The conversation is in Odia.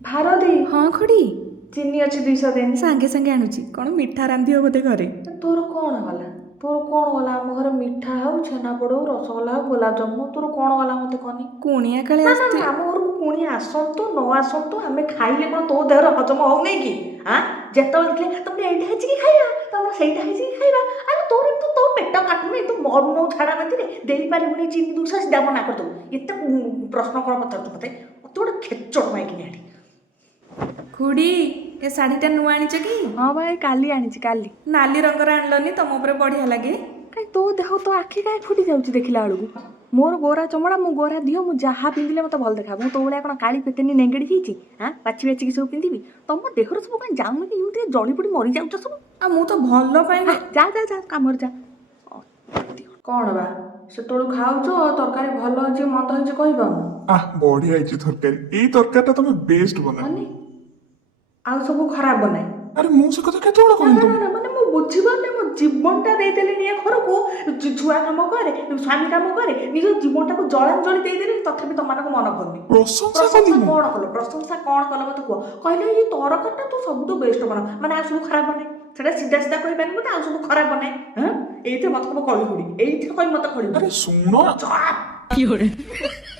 ଭାରତୀ ହଁ ଖୁଡ଼ି ଚିନି ଅଛି 200 ଦେନି। ସାଙ୍ଗେ ସାଙ୍ଗେ ଆଣୁଛି। କ'ଣ ମିଠା ରାନ୍ଧିବ ବୋଧେ ଘରେ? ତୋର କ'ଣ ଗଲା? ତୋର କ'ଣ ଗଲା? ଆମ ଘରେ ମିଠା ହଉ ଛେନାପୋଡ଼ ହଉ ରସଗୋଲା ହଉ ଗୋଲାପଜାମୁ ତୋର କ'ଣ ଗଲା ମୋତେ କହନି? କୁଣିଆ କାଳେ ନା ନା ଆସିଥିବେ। ନା, ଆମ ଘରକୁ ପୁଣି ଆସନ୍ତୁ ନ ଆସନ୍ତୁ ଆମେ ଖାଇଲେ କ'ଣ ତୋ ଦେହରେ ହଜମ ହଉନେଇ କି? ଆଁ ଯେତେବେଳେ ଦେଖିଲେ ତମେ ଏଇଟା ହେଇଛି କି ଖାଇବା, ତମର ସେଇଟା ହେଇଛି କି ଖାଇବା। ଆରେ ତୋର ତ ତୋ ପେଟ କାଟୁନି, ତୁ ମରୁନୁ ଝାଡ଼ା ବାନ୍ତିରେ ଦେଇପାରିବୁନି ଚିନି 200 ସିଧା ମନା କରିଦେବୁ। ଏତେ ପ୍ରଶ୍ନ କ'ଣ ପଚାରୁଛୁ ମୋତେ? ଅତେ ଗୋଟେ ଖେଚଡ଼ ମାଇକିନି ଆଣି। ଖୁଡ଼ି ଏ ଶାଢ଼ୀଟା ନୂଆ ଆଣିଛ କି? ହଁ ଭାଇ କାଲି ଆଣିଛି କାଲି। ନାଲି ରଙ୍ଗର ଆଣିଲନି, ତମ ଉପରେ ବଢ଼ିଆ ଲାଗେ। କାଇଁ ତୋ ଦେହ ତୋ ଆଖି କାହିଁ ଫୁଟି ଯାଉଛି ଦେଖିଲା ବେଳକୁ? ମୋର ଗୋରା ଚମଡ଼ା, ମୁଁ ଗୋରା ଦିହ, ମୁଁ ଯାହା ପିନ୍ଧିଲେ ମୋତେ ଭଲ ଦେଖା। ମୁଁ ତୋ ଭଳିଆ କ'ଣ କାଳି ପେଟେନି ନେଙ୍ଗେଡ଼ି ହେଇଛି? ବାଛି ବାଛିକି ସବୁ ପିନ୍ଧିବି? ତମ ଦେହରେ ସବୁ କାହିଁ ଯାଉନି କି? ଏମିତି ଜଳି ପଡ଼ି ମରିଯାଉଛ ସବୁ। ଆଉ ମୁଁ ତ ଭଲ ପାଇଁ ଯା ଯା ଯା କାମରେ ଯା। କ'ଣ ବା ସେତେବେଳୁ ଖାଉଛ, ତରକାରୀ ଭଲ ଅଛି ମନ୍ଦ ହେଇଛି କହିପାରୁନ? ବଢିଆ ହେଇଛି ତରକାରୀ। ଏଇ ତରକାରୀଟା ତମେ ବେଷ୍ଟ ବନାଅ। ମାନେ ଆଉ ସବୁ ଖରାପ ବନାଏ? ଆରେ ମୁଁ ସେ କଥା କେତେବେଳେ ନା କହିଲି ନା ତମକୁ? ନା, ମାନେ ମୁଁ ବୁଝିପାରୁନି। ମୋ ଜୀବନଟା ଦେଇଦେଲିଣି ଏ ଘରକୁ, ଛୁଆ କାମ କରେ, ସ୍ୱାମୀ କାମ କରେ, ନିଜ ଜୀବନଟାକୁ ଜଳାଞ୍ଜଳି ଦେଇଦେଲିଣି, ତଥାପି ତମମାନଙ୍କ ମନ ଭରୁନି। ପ୍ରଶଂସା କଲି ପ୍ରଶଂସା ମୁଁ। କ'ଣ କଲ? ପ୍ରଶଂସା କ'ଣ କଲ ମୋତେ କୁହ? କହିଲେ ଏଇ ତରକାରୀଟା ତୁ ସବୁଠୁ ବେଷ୍ଟ ବନାଉ, ମାନେ ଆଉ ସବୁ ଖରାପ ବନାଏ? ସେଟା ସିଧା ସିଧା କହିପାରିବୁ ନା ଆଉ ସବୁ ଖରାପ ବନାଏ? ଏଇଥିରେ ମୋତେ କହିବ କଳି ହୁଡ଼ି, ଏଇଥିରେ କହି ମୋତେ ଖଳି ଆରେ ହୁଡ଼ି। ଶୁଣ। ଚୁପ୍।